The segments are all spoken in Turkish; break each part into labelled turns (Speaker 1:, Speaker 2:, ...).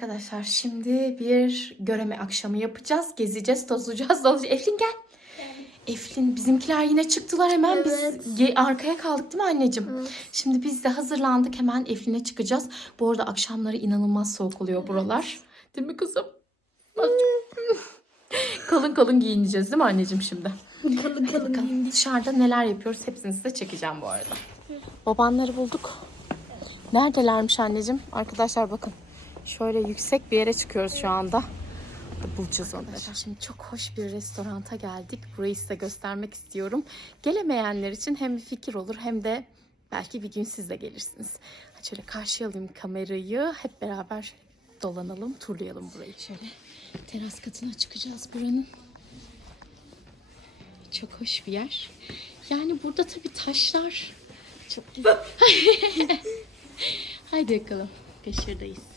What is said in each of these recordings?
Speaker 1: Arkadaşlar şimdi bir göreme akşamı yapacağız. Gezeceğiz, tozacağız, dolaşacağız. Eflin gel. Eflin bizimkiler yine çıktılar hemen
Speaker 2: Evet.
Speaker 1: biz ge- arkaya kaldık değil mi anneciğim? Şimdi biz de hazırlandık hemen Eflin'e çıkacağız. Bu arada akşamları inanılmaz soğuk oluyor buralar. Değil mi kızım? Kalın kalın giyineceğiz değil mi anneciğim şimdi?
Speaker 2: Kalın kalın
Speaker 1: Bakalım dışarıda neler yapıyoruz hepsini size çekeceğim bu arada. Babanları bulduk. Neredelermiş anneciğim? Arkadaşlar bakın. Şöyle yüksek bir yere çıkıyoruz şu anda. Bulacağız onları. Şimdi çok hoş bir restoranta geldik. Burayı size göstermek istiyorum. Gelemeyenler için hem bir fikir olur hem de belki bir gün siz de gelirsiniz. Şöyle karşıya alayım kamerayı. Hep beraber dolanalım, turlayalım burayı. Şöyle teras katına çıkacağız buranın. Çok hoş bir yer. Yani burada tabii taşlar çok güzel. Haydi bakalım. Kaşırdayız.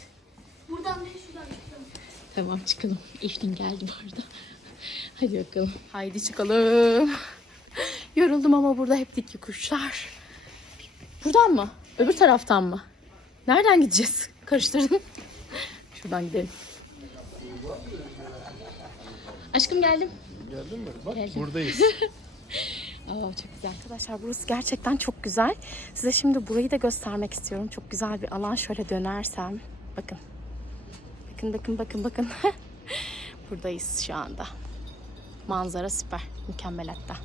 Speaker 2: Buradan değil şuradan çıkalım.
Speaker 1: Tamam çıkalım. Eflin geldi bu arada. Hadi bakalım. Haydi çıkalım. Yoruldum ama burada hep dik yokuşlar. Buradan mı? Öbür taraftan mı? Nereden gideceğiz? Karıştırdım. Şuradan gidelim. Aşkım geldim.
Speaker 3: Geldin mi? Bak
Speaker 1: Geldim.
Speaker 3: buradayız.
Speaker 1: Aa, çok güzel. Arkadaşlar burası gerçekten çok güzel. Size şimdi burayı da göstermek istiyorum. Çok güzel bir alan. Şöyle dönersem. Bakın. Bakın bakın bakın bakın. Buradayız şu anda. Manzara süper. Mükemmel hatta.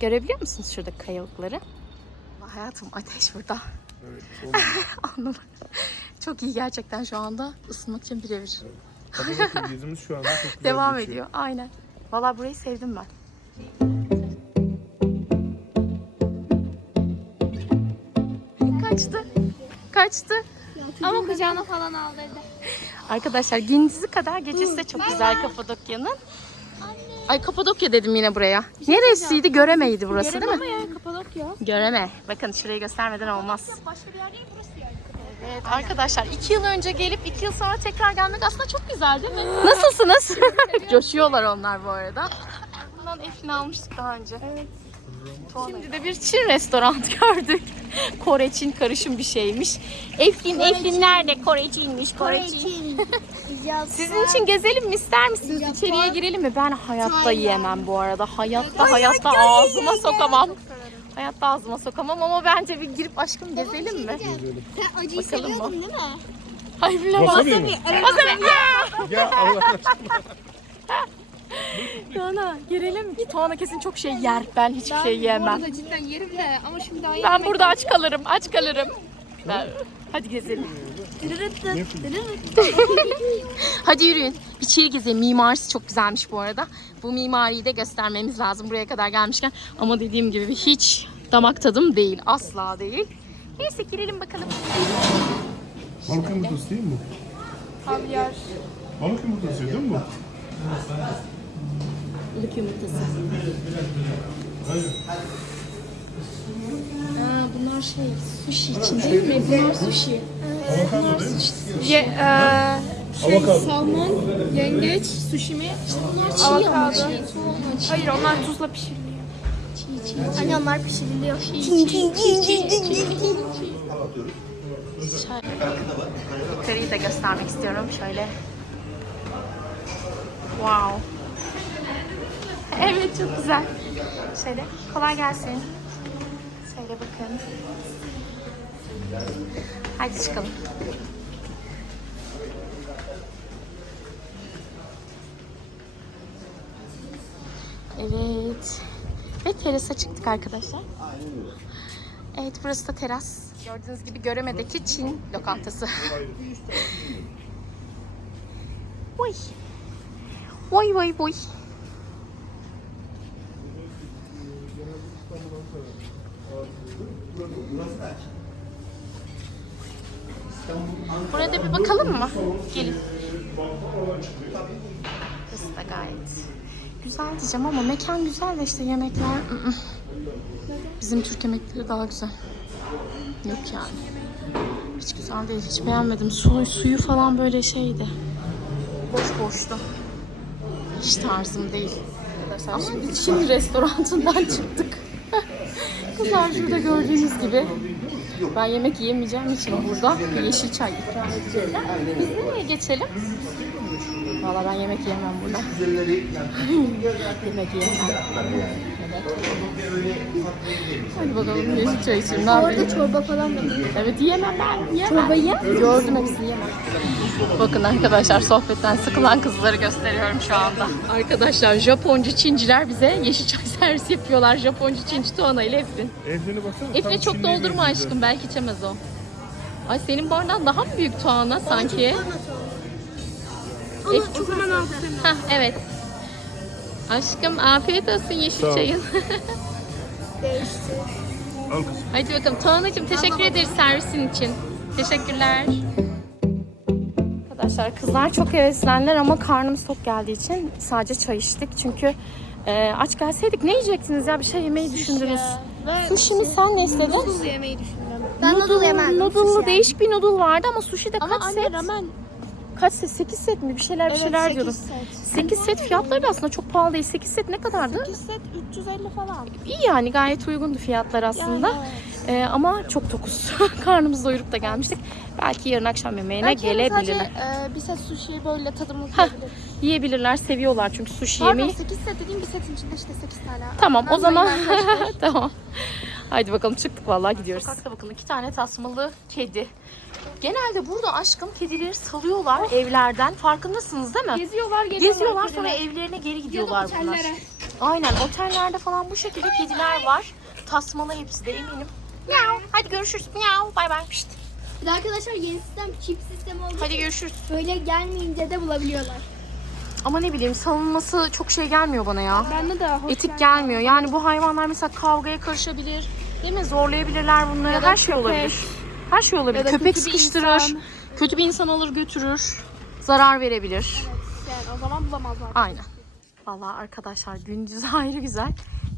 Speaker 1: Görebiliyor musunuz şurada kayalıkları? Hayatım ateş burada.
Speaker 3: evet.
Speaker 1: Anladım. Çok iyi gerçekten şu anda. Isınmak için birebir.
Speaker 3: Kapadokya gezimiz şu anda çok güzel
Speaker 1: Devam
Speaker 3: geçiyor.
Speaker 1: ediyor. Aynen. Valla burayı sevdim ben. Kaçtı. Kaçtı.
Speaker 2: Ama kucağına falan aldırdı.
Speaker 1: Arkadaşlar gündüzü kadar gecesi de çok güzel Kapadokya'nın. Ay Kapadokya dedim yine buraya. Neresiydi? Göremeydi burası değil mi?
Speaker 2: ya Kapadokya.
Speaker 1: Göreme. Bakın şurayı göstermeden olmaz.
Speaker 2: Başka bir yer değil burası yani.
Speaker 1: Evet arkadaşlar iki yıl önce gelip iki yıl sonra tekrar gelmek aslında çok güzel değil mi? Nasılsınız? Coşuyorlar onlar bu arada. Bundan Eflin almıştık daha önce. Evet. Şimdi de bir Çin restoran gördük. Kore Çin karışım bir şeymiş. Eflin, Eflin nerede? Kore Çin'miş, Kore Çin. Sizin için gezelim mi ister misiniz?
Speaker 2: Japon.
Speaker 1: İçeriye girelim mi? Ben hayatta
Speaker 2: Tayland.
Speaker 1: yiyemem bu arada. Hayatta hayatta ağzıma sokamam. Hayatta ağzıma sokamam ama bence bir girip aşkım gezelim mi?
Speaker 2: Sen acıyı
Speaker 1: Bakalım
Speaker 2: seviyordun
Speaker 1: mı?
Speaker 2: değil mi?
Speaker 1: Hayır bilemem.
Speaker 3: Wasabi mi?
Speaker 1: Wasabi.
Speaker 3: Ya Allah aşkına.
Speaker 1: Tuana girelim mi? Tuana kesin çok şey yer. Ben hiçbir şey yiyemem.
Speaker 2: Burada cidden yerim de ama şimdi daha
Speaker 1: Ben burada aç kalırım. Aç kalırım. Ben... Hadi gezelim. Hadi yürüyün. İçeri gezelim. Mimarisi çok güzelmiş bu arada. Bu mimariyi de göstermemiz lazım buraya kadar gelmişken. Ama dediğim gibi hiç damak tadım değil. Asla değil. Neyse girelim bakalım.
Speaker 3: Balık yumurtası değil mi bu?
Speaker 2: Havyar.
Speaker 3: Balık yumurtası değil mi bu?
Speaker 1: Balık yumurtası. Aa, bunlar şey sushi için değil mi? Bunlar sushi.
Speaker 3: Avokado değil mi?
Speaker 2: Ye, eee, şey, salmon, yengeç, sushi mi?
Speaker 1: Bunlar çiğ ama
Speaker 2: Avokado.
Speaker 1: çiğ. Çiğ.
Speaker 2: Hayır onlar tuzla pişiriliyor.
Speaker 1: Çiğ çiğ.
Speaker 2: Hani onlar pişiriliyor.
Speaker 1: Yukarıyı da göstermek istiyorum. Şöyle. Wow. Evet çok güzel. Şöyle kolay gelsin. Şöyle bakın. Haydi çıkalım. Evet. Ve terasa çıktık arkadaşlar. Evet burası da teras. Gördüğünüz gibi Göreme'deki Çin lokantası. Oy. Oy oy oy. Buraya da bir bakalım mı? Gelin. Burası da gayet güzel diyeceğim ama mekan güzel de işte yemekler ı-ı. bizim Türk yemekleri daha güzel. Yok yani. Hiç güzel değil. Hiç beğenmedim. Su, suyu falan böyle şeydi. Boş boştu. Hiç tarzım değil. Ama Çin restoranından çıktık. Kızlar şurada gördüğünüz gibi Ben yemek yiyemeyeceğim için burada yeşil çay ikram edecekler. Biz nereye geçelim? Valla ben yemek yiyemem burada. yemek yiyemem. Evet. Hadi bakalım yeşil çay için. Ne yapayım?
Speaker 2: Orada çorba falan var.
Speaker 1: Evet yiyemem ben. Yiyemem.
Speaker 2: Çorbayı
Speaker 1: Gördüm hepsini yemem. Bakın arkadaşlar sohbetten sıkılan kızları gösteriyorum şu anda. Arkadaşlar Japoncu Çinciler bize yeşil çay servis yapıyorlar. Japoncu Çinci Tuana ile Eflin.
Speaker 3: Eflini baksana.
Speaker 1: Eflin
Speaker 3: tam
Speaker 1: çok doldurma aşkım belki içemez o. Ay senin bardağın daha mı büyük Tuana sanki? Ef-
Speaker 2: o zaman aldım.
Speaker 1: Hah evet. Aşkım afiyet olsun yeşil
Speaker 3: Sağ ol.
Speaker 1: çayın.
Speaker 2: Değişti.
Speaker 3: Al kızım.
Speaker 1: Hadi bakalım. Tuana'cığım teşekkür ederiz servisin için. Teşekkürler. Arkadaşlar kızlar çok heveslendiler ama karnımız tok geldiği için sadece çay içtik. Çünkü e, aç gelseydik ne yiyecektiniz ya? Bir şey yemeyi düşündünüz. Sushi mi sen ne istedin?
Speaker 2: Noodle yemeyi düşündüm.
Speaker 1: Noodle, noodle'lı değişik bir noodle vardı ama sushi de
Speaker 2: Ama
Speaker 1: kaç
Speaker 2: anne
Speaker 1: set?
Speaker 2: ramen.
Speaker 1: Kaç set? 8 set mi? Bir şeyler bir şeyler diyordum. 8 set fiyatları da aslında çok pahalı değil. 8 set ne kadardı?
Speaker 2: 8 set 350 falan.
Speaker 1: İyi yani gayet uygundu fiyatlar aslında.
Speaker 2: Yani
Speaker 1: Ee, ama çok tokuz. Karnımızı doyurup da gelmiştik. Belki yarın akşam yemeğine
Speaker 2: Belki
Speaker 1: gelebilirler.
Speaker 2: Sadece e, bir set sushi böyle tadımlık yiyebiliriz.
Speaker 1: Yiyebilirler, seviyorlar çünkü sushi
Speaker 2: Pardon
Speaker 1: yemeği.
Speaker 2: 8 set dediğim bir setin içinde işte 8 tane.
Speaker 1: Tamam o
Speaker 2: Ben
Speaker 1: zaman
Speaker 2: sayılar karıştırdım.
Speaker 1: tamam. Haydi bakalım çıktık vallahi gidiyoruz. Sokakta bakın iki tane tasmalı kedi. Genelde burada aşkım kedileri salıyorlar evlerden. Farkındasınız değil mi?
Speaker 2: Geziyorlar geliyorlar.
Speaker 1: Geziyorlar sonra
Speaker 2: kediler.
Speaker 1: evlerine geri
Speaker 2: Ya
Speaker 1: gidiyorlar bunlar.
Speaker 2: otellere.
Speaker 1: Aynen otellerde falan bu şekilde kediler var. Tasmalı hepsi de eminim. Miau. Hadi görüşürüz. Miau. Bay bay. Pişt.
Speaker 4: Bir de arkadaşlar yeni sistem çip sistemi oldu.
Speaker 1: Hadi görüşürüz.
Speaker 4: Böyle gelmeyince de bulabiliyorlar.
Speaker 1: Ama ne bileyim savunması çok şey gelmiyor bana ya.
Speaker 2: Bende de hoş
Speaker 1: Etik gelmiyor. Yani bu hayvanlar mesela kavgaya karışabilir. Değil mi? Zorlayabilirler bunları.
Speaker 2: Ya da
Speaker 1: Her şey
Speaker 2: köpek.
Speaker 1: olabilir. Her şey olabilir.
Speaker 2: Ya da
Speaker 1: Köpek
Speaker 2: kötü bir
Speaker 1: sıkıştırır.
Speaker 2: insan.
Speaker 1: Kötü bir insan alır götürür. Zarar verebilir.
Speaker 2: Yani o zaman bulamazlar.
Speaker 1: Aynen. Vallahi arkadaşlar gündüz ayrı güzel.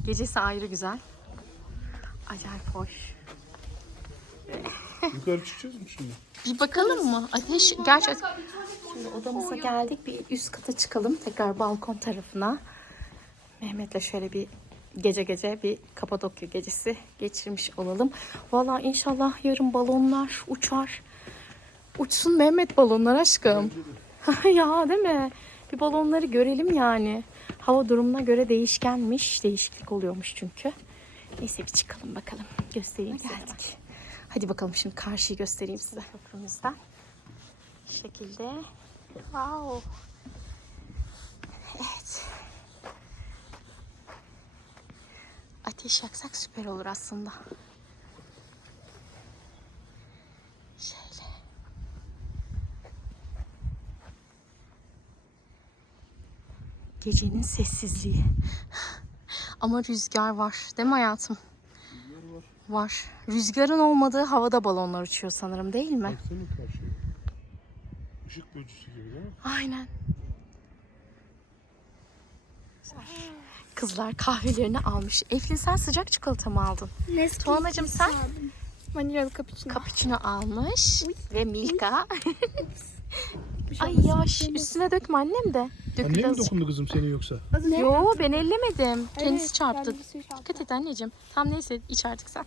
Speaker 1: Gecesi ayrı güzel. Acayip hoş.
Speaker 3: Yukarı çıkacağız mı şimdi?
Speaker 1: Bir bakalım mı? Ateş, gerçi Şimdi odamıza geldik. Bir üst kata çıkalım. Tekrar balkon tarafına. Mehmet'le şöyle bir gece gece bir Kapadokya gecesi geçirmiş olalım. Vallahi inşallah yarın balonlar uçar. Uçsun Mehmet balonlar aşkım. ya değil mi? Bir balonları görelim yani. Hava durumuna göre değişkenmiş. Değişiklik oluyormuş çünkü. Neyse bir çıkalım bakalım. Göstereyim size. Geldik. Hadi bakalım şimdi karşıyı göstereyim size. Köprümüzden. Şekilde. Wow. Evet. Ateş yaksak süper olur aslında. Şöyle. Gecenin sessizliği. Ama rüzgar var. Değil mi hayatım? Var. Rüzgarın olmadığı havada balonlar uçuyor sanırım değil mi?
Speaker 3: Baksana karşıya. Işık böcüsü gibi değil mi?
Speaker 1: Aynen. Kızlar kahvelerini almış. Eflin sen sıcak çikolata mı aldın?
Speaker 4: Nesquik
Speaker 1: Tuğanacığım sen
Speaker 2: Vanilyalı cappuccino.
Speaker 1: cappuccino almış. Ve Milka. Ay yavaş üstüne dökme annem de. Dökül
Speaker 3: Anne mi
Speaker 1: azıcık.
Speaker 3: dokundu kızım senin yoksa?
Speaker 1: Yo ben ellemedim. Kendisi
Speaker 2: Evet,
Speaker 1: çarptı.
Speaker 2: kendisi çarptı.
Speaker 1: Dikkat et anneciğim. Tam neyse iç artık sen.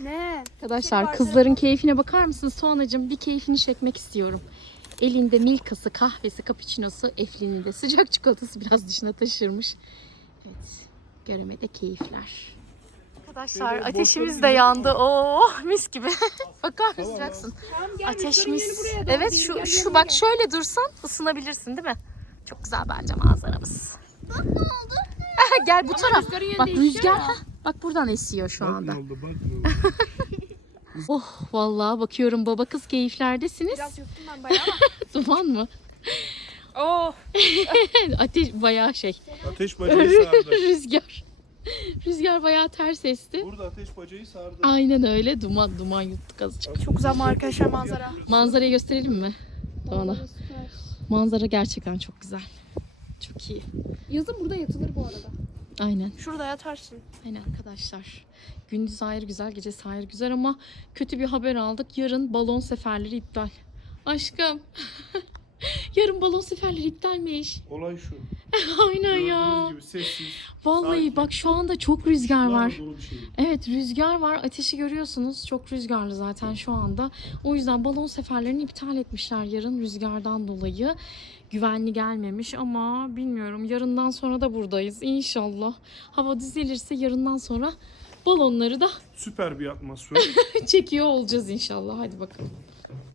Speaker 2: Ne?
Speaker 1: Arkadaşlar kızların keyfine bakar mısınız? Soğanacığım bir keyfini çekmek istiyorum. Elinde milkası, kahvesi, cappuccinosu, Eflin'in de sıcak çikolatası biraz dışına taşırmış. Evet, göremede keyifler. Arkadaşlar ateşimiz de yandı. Oo mis gibi. Bakar mısın? Jackson? Ateşimiz. Evet şu şu bak şöyle dursan ısınabilirsin değil mi? Çok güzel bence manzaramız. Bak ne oldu? Gel bu taraf. Bak rüzgar
Speaker 2: ya.
Speaker 1: heh, bak buradan esiyor şu
Speaker 3: Bak
Speaker 1: anda.
Speaker 3: ne oldu bak ne oldu.
Speaker 1: Oh vallahi bakıyorum baba kız keyiflerdesiniz.
Speaker 2: Biraz yuttum ben bayağı ama.
Speaker 1: Duman mı?
Speaker 2: Oh.
Speaker 1: Ateş bayağı şey.
Speaker 3: Ateş bacayı sardı.
Speaker 1: Rüzgar. Rüzgar bayağı ters esti.
Speaker 3: Burada ateş bacayı sardı.
Speaker 1: Aynen öyle. Duman duman yuttuk azıcık.
Speaker 2: Çok güzel arkadaşlar manzara.
Speaker 1: Manzarayı gösterelim mi? Bana. Manzara gerçekten çok güzel. Çok iyi.
Speaker 2: Yazın burada yatılır bu arada.
Speaker 1: Aynen.
Speaker 2: Şurada yatarsın.
Speaker 1: Aynen arkadaşlar. Gündüz ayrı güzel, gecesi ayrı güzel ama kötü bir haber aldık. Yarın balon seferleri iptal. Aşkım. Yarın balon seferleri iptalmiş.
Speaker 3: Olay şu.
Speaker 1: Aynen ya.
Speaker 3: Gördüğünüz gibi sessiz.
Speaker 1: Vallahi
Speaker 3: sakin.
Speaker 1: bak şu anda çok rüzgar var.
Speaker 3: Şey.
Speaker 1: Evet rüzgar var. Ateşi görüyorsunuz. Çok rüzgarlı zaten şu anda. O yüzden balon seferlerini iptal etmişler yarın rüzgardan dolayı. Güvenli gelmemiş ama bilmiyorum. Yarından sonra da buradayız inşallah. Hava düzelirse yarından sonra balonları da
Speaker 3: Süper bir atmosfer.
Speaker 1: çekiyor olacağız inşallah. Hadi bakalım.